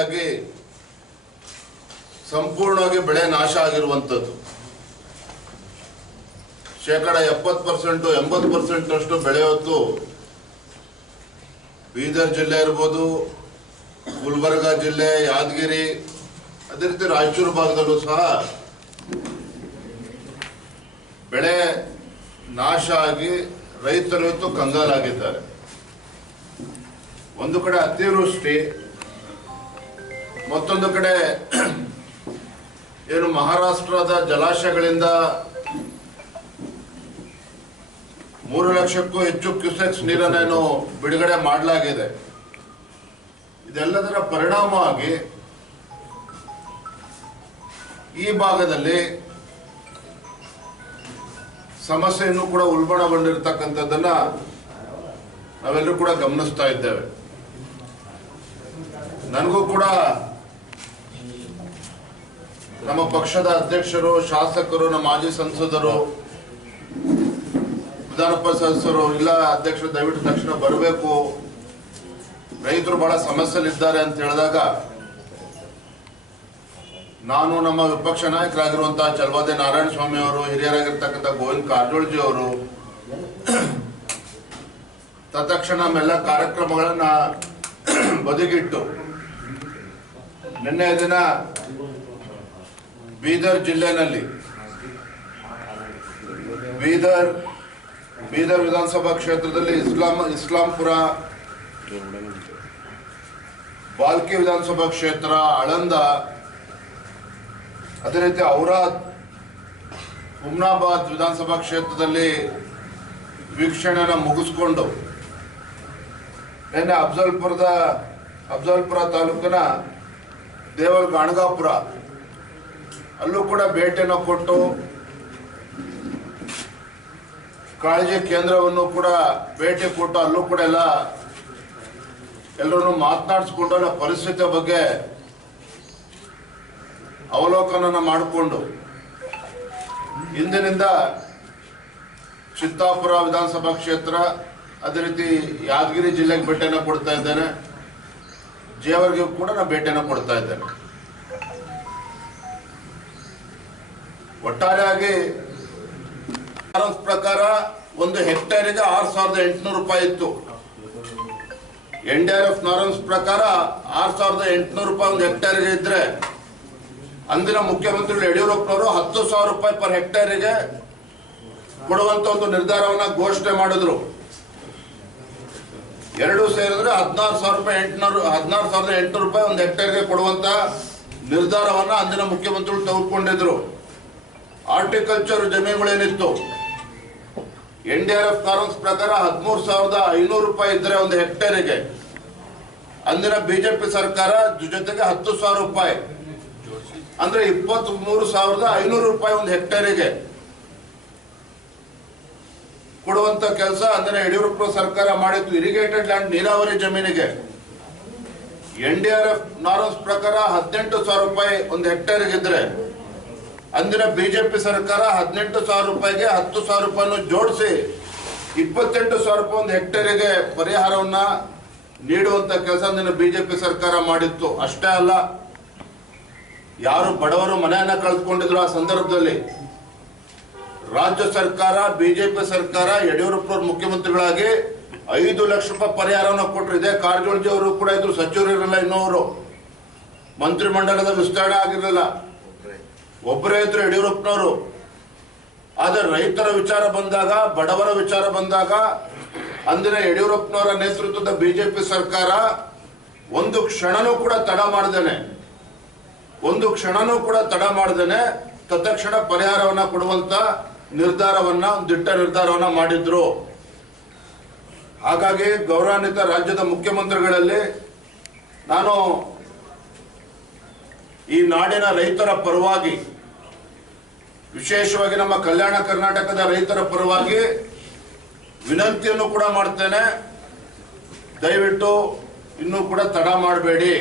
ರೀತಿಯಾಗಿ ಸಂಪೂರ್ಣವಾಗಿ ಬೆಳೆ ನಾಶ ಆಗಿರುವಂತದ್ದು ಶೇಕಡ ಎಪ್ಪತ್ತು ಪರ್ಸೆಂಟ್ ಎಂಬತ್ ಪರ್ಸೆಂಟ್ ಬೆಳೆ ಹೊತ್ತು ಬೀದರ್ ಜಿಲ್ಲೆ ಇರ್ಬೋದು, ಗುಲ್ಬರ್ಗ ಜಿಲ್ಲೆ, ಯಾದಗಿರಿ, ಅದೇ ರೀತಿ ರಾಯಚೂರು ಭಾಗದಲ್ಲೂ ಸಹ ಬೆಳೆ ನಾಶ ಆಗಿ ರೈತರು ಇವತ್ತು ಕಂಗಾಲಾಗಿದ್ದಾರೆ. ಒಂದು ಕಡೆ ಅತಿವೃಷ್ಟಿ ಮತ್ತೊಂದು ಕಡೆ ಏನು ಮಹಾರಾಷ್ಟ್ರದ ಜಲಾಶಯಗಳಿಂದ ಮೂರು ಲಕ್ಷಕ್ಕೂ ಹೆಚ್ಚು ಕ್ಯೂಸೆಕ್ಸ್ ನೀರನ್ನೇನು ಬಿಡುಗಡೆ ಮಾಡಲಾಗಿದೆ. ಇದೆಲ್ಲದರ ಪರಿಣಾಮವಾಗಿ ಈ ಭಾಗದಲ್ಲಿ ಸಮಸ್ಯೆಯನ್ನು ಕೂಡ ಉಲ್ಬಣಗೊಂಡಿರ್ತಕ್ಕಂಥದ್ದನ್ನು ನಾವೆಲ್ಲರೂ ಕೂಡ ಗಮನಿಸ್ತಾ ಇದ್ದೇವೆ. ನನಗೂ ಕೂಡ ನಮ್ಮ ಪಕ್ಷದ ಅಧ್ಯಕ್ಷರು, ಶಾಸಕರು, ನಮ್ಮ ಮಾಜಿ ಸಂಸದರು, ವಿಧಾನ ಸದಸ್ಯರು ಇಲ್ಲ ಅಧ್ಯಕ್ಷರು ದಯವಿಟ್ಟು ತಕ್ಷಣ ಬರಬೇಕು. ರೈತರು ಬಹಳ ಸಮಸ್ಯೆಯಲ್ಲಿದ್ದಾರೆ ಅಂತ ಹೇಳಿದಾಗ ನಾನು ನಮ್ಮ ವಿಪಕ್ಷ ನಾಯಕರಾಗಿರುವಂತಹ ಚಲವಾದೆ ನಾರಾಯಣ ಸ್ವಾಮಿ ಅವರು, ಹಿರಿಯರಾಗಿರ್ತಕ್ಕಂಥ ಗೋವಿಂದ ಕಾರಜೋಳಜಿ ಅವರು, ತತ್ಕ್ಷಣ ನಮ್ಮೆಲ್ಲ ಕಾರ್ಯಕ್ರಮಗಳನ್ನ ಬದುಕಿಟ್ಟು ನಿನ್ನೆ ದಿನ ಬೀದರ್ ಜಿಲ್ಲೆನಲ್ಲಿ. ಬೀದರ್ ಬೀದರ್ ವಿಧಾನಸಭಾ ಕ್ಷೇತ್ರದಲ್ಲಿ ಇಸ್ಲಾಂ, ಇಸ್ಲಾಂಪುರ, ಬಾಲ್ಕಿ ವಿಧಾನಸಭಾ ಕ್ಷೇತ್ರ ಆಳಂದ ಅದೇ ರೀತಿ ಔರಾದ್ ಹುಮ್ನಾಬಾದ್ ವಿಧಾನಸಭಾ ಕ್ಷೇತ್ರದಲ್ಲಿ ವೀಕ್ಷಣೆನ ಮುಗಿಸ್ಕೊಂಡು, ನಿನ್ನೆ ಅಫ್ಜಲ್ಪುರದ, ಅಫ್ಜಲ್ಪುರ ತಾಲೂಕಿನ ದೇವಲ್ ಗಾಣಗಾಪುರ ಅಲ್ಲೂ ಕೂಡ ಭೇಟಿಯನ್ನು ಕೊಟ್ಟು ಕಾಳಜಿ ಕೇಂದ್ರವನ್ನು ಕೂಡ ಭೇಟಿ ಕೊಟ್ಟು ಅಲ್ಲೂ ಕೂಡ ಎಲ್ಲ ಎಲ್ಲರನ್ನು ಮಾತನಾಡಿಸ್ಕೊಂಡು ಅಲ್ಲ ಪರಿಸ್ಥಿತಿಯ ಬಗ್ಗೆ ಅವಲೋಕನ ಮಾಡಿಕೊಂಡು ಇಂದಿನಿಂದ ಚಿತ್ತಾಪುರ ವಿಧಾನಸಭಾ ಕ್ಷೇತ್ರ ಅದೇ ರೀತಿ ಯಾದಗಿರಿ ಜಿಲ್ಲೆಗೆ ಭೇಟಿಯನ್ನು ಕೊಡ್ತಾ ಇದ್ದೇನೆ. ಜೇವರ್ಗೆ ಕೂಡ ನಾನು ಭೇಟಿಯನ್ನು ಕೊಡ್ತಾ ಇದ್ದೇನೆ. ಒಟ್ಟಾರೆಯಾಗಿ ಪ್ರಕಾರ ಒಂದು ಹೆಕ್ಟೇರಿಗೆ ಆರು ಸಾವಿರದ ಎಂಟುನೂರು ರೂಪಾಯಿ ಇತ್ತು. N D R F norms ಪ್ರಕಾರ ಆರು ಸಾವಿರದ ಎಂಟುನೂರು ರೂಪಾಯಿ ಒಂದು ಹೆಕ್ಟೇರಿಗೆ ಇದ್ರೆ, ಅಂದಿನ ಮುಖ್ಯಮಂತ್ರಿಗಳು ಯಡಿಯೂರಪ್ಪನವರು ಹತ್ತು ಸಾವಿರ ರೂಪಾಯಿ ಪರ್ ಹೆಕ್ಟೇರಿಗೆ ಕೊಡುವಂತ ಒಂದು ನಿರ್ಧಾರವನ್ನ ಘೋಷಣೆ ಮಾಡಿದ್ರು. ಎರಡು ಸೇರಿದ್ರೆ ಹದಿನಾರು ಸಾವಿರ ರೂಪಾಯಿ ಎಂಟುನೂರು, ಹದಿನಾರು ಸಾವಿರದ ಎಂಟುನೂರು ರೂಪಾಯಿ ಒಂದು ಹೆಕ್ಟೇರ್ಗೆ ಕೊಡುವಂತ ನಿರ್ಧಾರವನ್ನ ಅಂದಿನ ಮುಖ್ಯಮಂತ್ರಿಗಳು ತೆಗೆದುಕೊಂಡಿದ್ರು. ಆರ್ಟಿಕಲ್ಚರ್ ಜಮೀನುಗಳೇನಿತ್ತು? ಎನ್ ಡಿ ಆರ್ ಎಫ್ ಕಾನೂನ್ಸ್ ಪ್ರಕಾರ ಹದಿಮೂರು ಸಾವಿರದ ಐನೂರು ರೂಪಾಯಿ ಇದ್ರೆ ಒಂದು ಹೆಕ್ಟೇರಿಗೆ. ಅಂದಿನ ಬಿಜೆಪಿ ಸರ್ಕಾರ ಜೊತೆಗೆ ಹತ್ತು ಸಾವಿರ ರೂಪಾಯಿ. ಅಂದ್ರೆ ಇಪ್ಪತ್ತ್ ಮೂರು ಸಾವಿರದ ಐನೂರು ರೂಪಾಯಿ ಒಂದು ಹೆಕ್ಟೇರಿಗೆ. ಕೊಡುವಂತ ಕೆಲಸ ಅಂದಿನ ಯಡಿಯೂರಪ್ಪ ಸರ್ಕಾರ ಮಾಡಿತ್ತು, ಇರಿಗೇಟೆಡ್ ಲ್ಯಾಂಡ್ ನೀರಾವರಿ ಜಮೀನಿಗೆ. N D R F norms ಪ್ರಕಾರ ಹದಿನೆಂಟು ಸಾವಿರ ರೂಪಾಯಿ ಒಂದು ಹೆಕ್ಟೇರಿಗೆ ಇದ್ರೆ. ಅಂದಿನ ಬಿಜೆಪಿ ಸರ್ಕಾರ ಹದಿನೆಂಟು ಸಾವಿರ ರೂಪಾಯಿಗೆ ಹತ್ತು ಸಾವಿರ ರೂಪಾಯಿನ ಜೋಡಿಸಿ ಇಪ್ಪತ್ತೆಂಟು ಸಾವಿರ ರೂಪಾಯಿ ಒಂದು ಹೆಕ್ಟೇರಿಗೆ ಪರಿಹಾರವನ್ನ ನೀಡುವಂತ ಕೆಲಸ ಅಂದಿನ ಬಿಜೆಪಿ ಸರ್ಕಾರ ಮಾಡಿತ್ತು. ಅಷ್ಟೇ ಅಲ್ಲ, ಯಾರು ಬಡವರು ಮನೆಯನ್ನ ಕಳೆದುಕೊಂಡಿದ್ರು ಆ ಸಂದರ್ಭದಲ್ಲಿ? ರಾಜ್ಯ ಸರ್ಕಾರ, ಬಿಜೆಪಿ ಸರ್ಕಾರ ಯಡಿಯೂರಪ್ಪ ಮುಖ್ಯಮಂತ್ರಿಗಳಾಗಿ ಐದು ಲಕ್ಷ ರೂಪಾಯಿ ಪರಿಹಾರವನ್ನು ಕೊಟ್ಟರು ಇದೆ ಕಾರಜೋಳಜಿ ಅವರು ಕೂಡ ಇದ್ರು ಸಚಿವರು ಇರಲಿಲ್ಲ ಇನ್ನೋರು. ಮಂತ್ರಿಮಂಡಲದ ವಿಸ್ತರಣೆ ಆಗಿರಲಿಲ್ಲ. ಒಬ್ಬರೇ ಇದ್ರು ಯಡಿಯೂರಪ್ಪನವರು. ಆದರೆ ರೈತರ ವಿಚಾರ ಬಂದಾಗ, ಬಡವರ ವಿಚಾರ ಬಂದಾಗ, ಅಂದಿನ ಯಡಿಯೂರಪ್ಪನವರ ನೇತೃತ್ವದ ಬಿಜೆಪಿ ಸರ್ಕಾರ ಒಂದು ಕ್ಷಣನೂ ಕೂಡ ತಡ ಮಾಡ್ದೇನೆ. ಒಂದು ಕ್ಷಣನೂ ಕೂಡ ತಡ ಮಾಡ್ದೇನೆ. ತತ್ಕ್ಷಣ ಪರಿಹಾರವನ್ನ ಕೊಡುವಂತ ನಿರ್ಧಾರವನ್ನ ದಿಟ್ಟ ನಿರ್ಧಾರವನ್ನ ಮಾಡಿದ್ರು. ಹಾಗಾಗಿ ಗೌರವಾನ್ವಿತ ರಾಜ್ಯದ ಮುಖ್ಯಮಂತ್ರಿಗಳಲ್ಲಿ ನಾನು ಈ ನಾಡಿನ ರೈತರ ಪರವಾಗಿ, ವಿಶೇಷವಾಗಿ ನಮ್ಮ ಕಲ್ಯಾಣ ಕರ್ನಾಟಕದ ರೈತರ ಪರವಾಗಿ ವಿನಂತಿಯನ್ನು ಕೂಡ ಮಾಡ್ತೇನೆ. ದಯವಿಟ್ಟು ಇನ್ನೂ ಕೂಡ ತಡ ಮಾಡಬೇಡಿ.